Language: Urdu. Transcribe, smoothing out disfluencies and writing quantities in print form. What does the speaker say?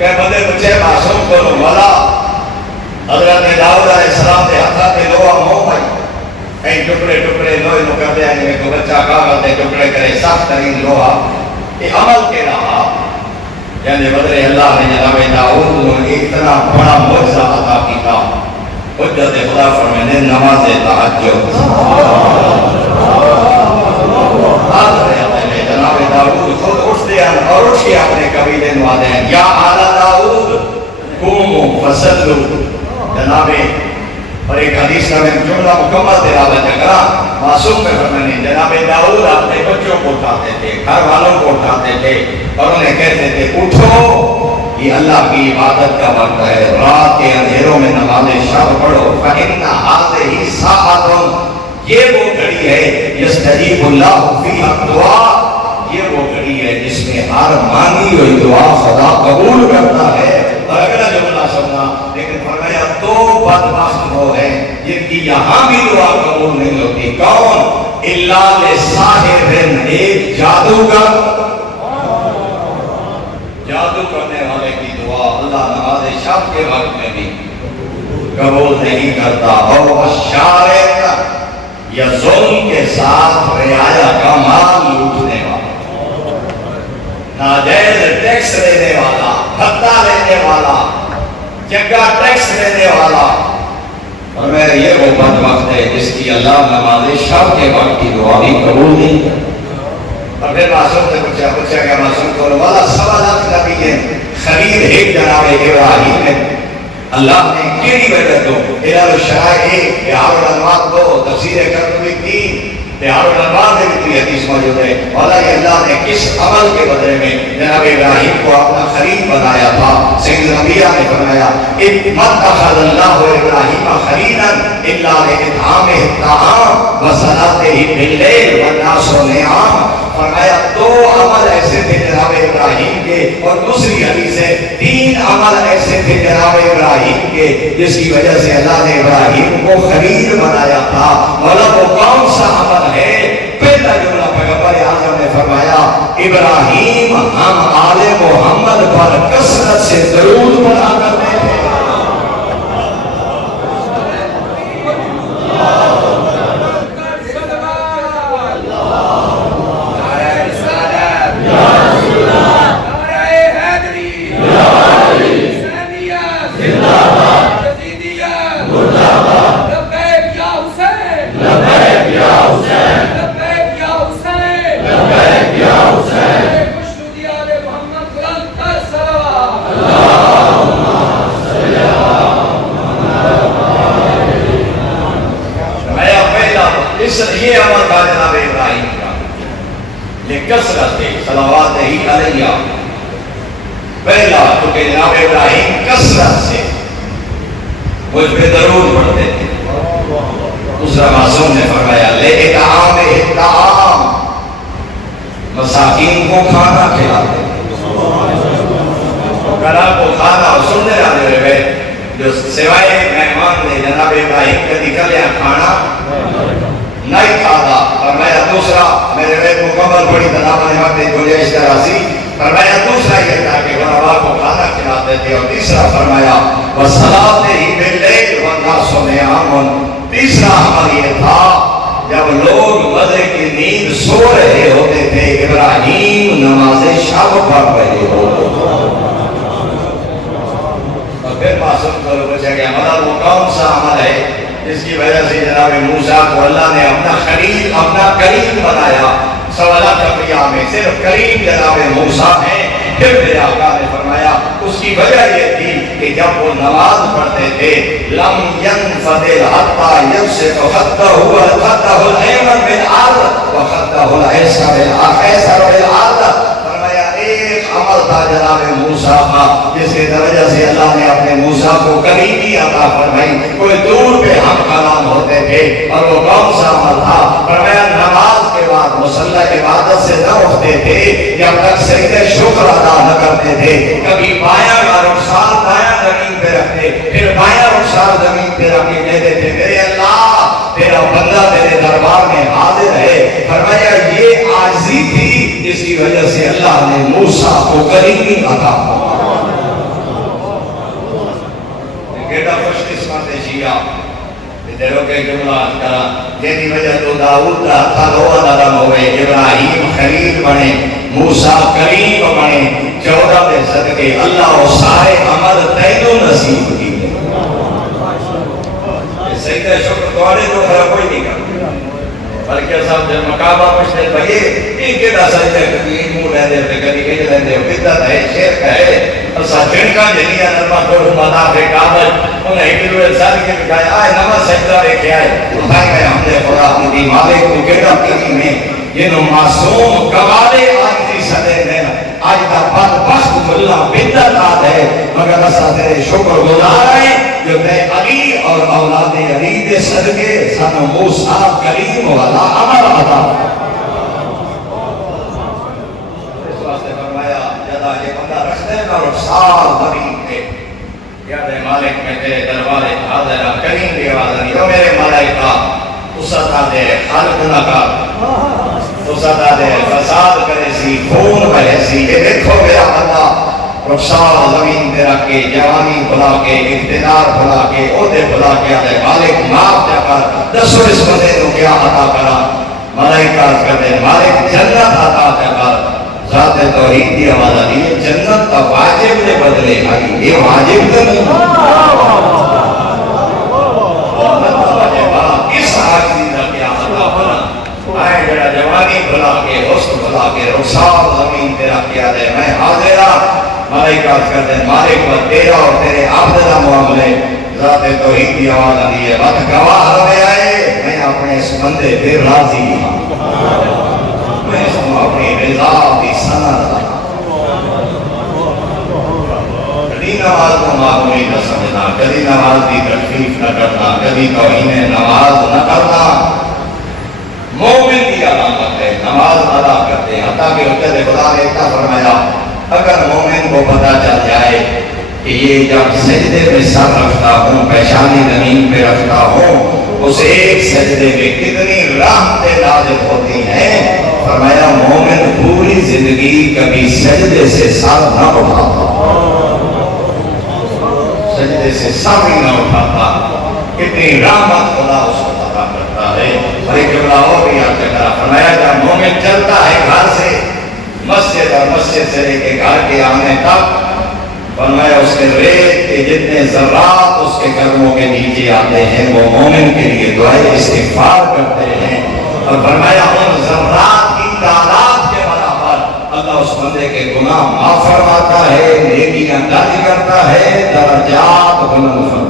کہ بندے مجھے معصوم کرو والا حضرت داؤد علیہ السلام کے ہاتھ میں لوہا مو بھائی کئی ٹکڑے ٹکڑے لوہے نو کرتے ہیں جی کو بچہ کاغذ دے ٹکڑے کرے سخت ترین لوہا یہ عمل کے رہا یعنی بدلے اللہ نے جناب داؤد کو اتنا بڑا معجزہ عطا کیا حجت خدا فرمانے نماز تہجد جناب داؤد خود اٹھتے ہیں اور اٹھ کے اپنے قبیلے نو آتے ہیں یا آل داؤد قوموا فصلوا جناب اور ایک حدیث کا میں جملہ مکمل تلاوت کرا معصوم میں فرمانے جناب داؤد اپنے بچوں کو اٹھاتے تھے گھر والوں کو اٹھاتے تھے اور انہیں کہتے تھے اٹھو یہ اللہ کی عبادت کا وقت ہے رات کے اندھیروں میں نماز شب پڑھو فإن هذه ساعۃ یہ وہ گھڑی ہے یستجیب اللہ فیہا الدعاء یہ وہ گھڑی ہے جس میں ہر مانگی ہوئی دعا خدا قبول کرتا ہے اور اگلا جملہ سننا لیکن فرمایا دو بدبخت وہ ہیں جن کی یہاں بھی دعا قبول نہیں ہوتی کون الا لساحر ایک جادوگر جادو کرنے والے کی دعا اللہ نماز شب کے وقت میں بھی قبول نہیں کرتا اور شارع یا ظلم کے ساتھ رعایا کا مال لوٹنے والا ناجائز ٹیکس لینے والا بھتہ لینے والا جگہ ٹیکس لینے والا اور میں یہ وہ بدبخت ہے جس کی اللہ نماز شب کے وقت کی دعا بھی قبول نہیں کرتا اور پھر معصوم سے پوچھا کہ معصوم کو والا سوالات نبی ہے خلیل ایک جناب ابراہیم ہے اللہ نے کیڑی وجہ دو الہ الشرائع ایک بہار الانوار دو تفسیر قرطبی تین بہار الانوار میں بھی حدیث موجود ہے مولا یہ اللہ نے کس عمل کے بدلے میں جناب ابراہیم کو اپنا خلیل بنایا تھا سید الانبیاء نے فرمایا اتخذ اللہ ابراہیم خلیلا الا لاطعامہ الطعام وصلاته باللیل والناس نعام فرمایا دو عمل ایسے تھے جناب ابراہیم کے اور دوسری حدیث ہے تین عمل ایسے تھے جناب ابراہیم کے جس کی وجہ سے اللہ نے ابراہیم کو خلیل بنایا تھا مولا وہ کون سا عمل ہے پہلا جملہ پیغمبر اعظم نے فرمایا ابراہیم ہم آل محمد پر کثرت سے درود پڑھا کرتے تھے یہ عمل تھا جناب ابراہیم کا لکثرت صلوات ہی علیہ پہلا کیونکہ جناب ابراہیم کثرت سے مجھ پہ درود پڑھتے تھے دوسرا معصوم نے فرمایا لے اطعام مساکین کو کھانا کھلاتے تھے فقراء کو کھانا اور سننے آنے ہوئے جو سوائے مہمان نے جناب ابراہیم کا نکلیا کھانا نہیں کھاتا فرمایا دوسرا میرے بیت مکمل بڑی تنابہ نے وقت گنجائش کراسی فرمایا دوسرا یہ تھا کہ غربا کو کھانا کھلاتے تھے اور تیسرا فرمایا وَصَلَاتِهِ بِاللَّيْلِ وَالنَّاسُ نِيَامٌ تیسرا عمل یہ تھا جب لوگ مزے کی نیند سو رہے ہوتے تھے ابراہیم نماز شب پڑھ رہے ہوتے اور پھر معصوم کو پوچھا کہ عمل وہ کون سا عمل ہے جس کی وجہ سے جناب موسیٰ کو اللہ نے اپنا خلیل اپنا کریم بنایا سوالات انبیاء میں صرف کریم جناب موسیٰ ہیں پھر میرے آقا نے فرمایا اس کی وجہ یہ تھی کہ جب وہ نماز پڑھتے تھے لم ينفضل حتى يمسك خطه الأيمن بالأرض وخطه الأيسر بالأرض فرمایا ایک عمل تھا جناب موسیٰ کا جس کے درجہ سے اللہ نے اپنے موسیٰ کو کریمی عطا فرمائی کوئی دور پہ ہم کلام ہوتے تھے اور وہ کون سا عمل تھا فرمایا نماز کے بعد مصلی عبادت سے نہ اٹھتے تھے جب تک سجدہ شکر ادا نہ کرتے تھے کبھی بایاں کا رخسار دایاں زمین پہ رکھتے پھر بایاں رخسار زمین پہ رکھ کے کہتے تھے میرے اللہ تیرا بندہ تیرے دربار میں حاضر ہے فرمایا یہ عاجزی تھی جس کی وجہ سے اللہ نے موسیٰ کو کریمی عطا فرمایا دلوں کے جملات کرا جنہی وجہ تو داؤد کا تھلو نرم ہوئے، ابراہیم خلیل بنے، موسیٰ کریم بنے، 14 میں صدقے اللہ و سارے عمل تینوں نصیب کی دے۔ سیدہ شکر توڑے تو خرا کوئی نہیں کرتا، بلکہ صاحب جب مقابہ پوچھتے بھئیے یہ کیڑا سجدہ کبھی مو رہنے ہوتے کبھی کہیں رہنے ہوتے بدعت ہے، شرک ہے، اسا جنکا جنیا نرمہ توڑو منافع کابل انہیں ایکلو انسان کے بکھائے آئے نمہ سجدہ دیکھے آئے اتھائی میں ہم نے خدا اپنی مالک کو کیڑا کریم ہے جنہوں معصوم قوالے آجی صدے میں آج کا بدبخت ملہ بدعت آد ہے، مگر اسا تیرے شکر گزار ہیں جو تے علی اور اولاد علی دے صدقے سانو موسیٰ کریم والا عمل عطا۔ اس واسطے فرمایا جدا یہ بندہ رکھتے ہیں اور سال زمین کے یاد مالک میں تیرے دربار حاضر کریم دی آواز نہیں، او میرے ملائکہ اسطا دے خلق نہ کر، اسطا دے فساد کرے سی، خون بہے سی، یہ دیکھو میرا بندہ رخصار زمین دے رکھے، جوانی بھلا کے، اقتدار بھلا کے، عہدے بھلا کے آدھے مالک معاف جا کر دسو اس بندے کو کیا عطا کرا، ملائکہ کر دے مالک جنت عطا کر، ذات توحید دی آواز دی جنت کا واجب دے بدلے آئی، یہ واجب دے نہیں اس حاجی دا کیا عطا کرا، آئے جڑا جوانی بھلا کے، حسن بھلا کے، رخصار زمین دے رکھے آدھے میں حاضرہ ملائکہ کر دیں مالک و تیرا اور تیرے عبد دا معاملے ذات توحید کی آواز آدھی ہے بات گواہ رہے آئے میں اپنے اس بندے پہ راضی ہوں، میں اس کو اپنی رضا بھی سنا رہا کبھی نماز کو معمولی نہ سمجھنا، کبھی نماز کی تکلیف نہ کرنا، کبھی توہین نماز نہ کرنا، مومن کی علامت ہے، نماز ادا کرتے ہیں حتیٰ کہ حجت خدا نے کیا فرمایا اگر مومن کو پتا چل جائے کہ یہ جب سجدے میں سر رکھتا ہوں، پیشانی زمین پہ رکھتا ہوں، اس ایک سجدے میں کتنی رحمتیں نازل ہوتی ہیں، فرمایا مومن پوری زندگی کبھی سجدے سے سر نہ اٹھاتا، سجدے سے سر ہی نہ اٹھاتا، کتنی رحمت خدا اس کو عطا کرتا ہے۔ اور ایک جملہ اور بھی یاد کرنا، فرمایا جب مومن چلتا ہے گھر سے مسجد اور مسجد سے لے کے گھر کے آنے تک، فرمایا اس کے ریت کے جتنے ذرات اس کے قدموں کے نیچے آتے ہیں وہ مومن کے لیے دعائے استغفار کرتے ہیں، اور فرمایا ان ذرات کی تعداد کے برابر اللہ اس بندے کے گناہ معاف فرماتا ہے، نیکیاں درج کرتا ہے، درجات بلند فرماتا ہے۔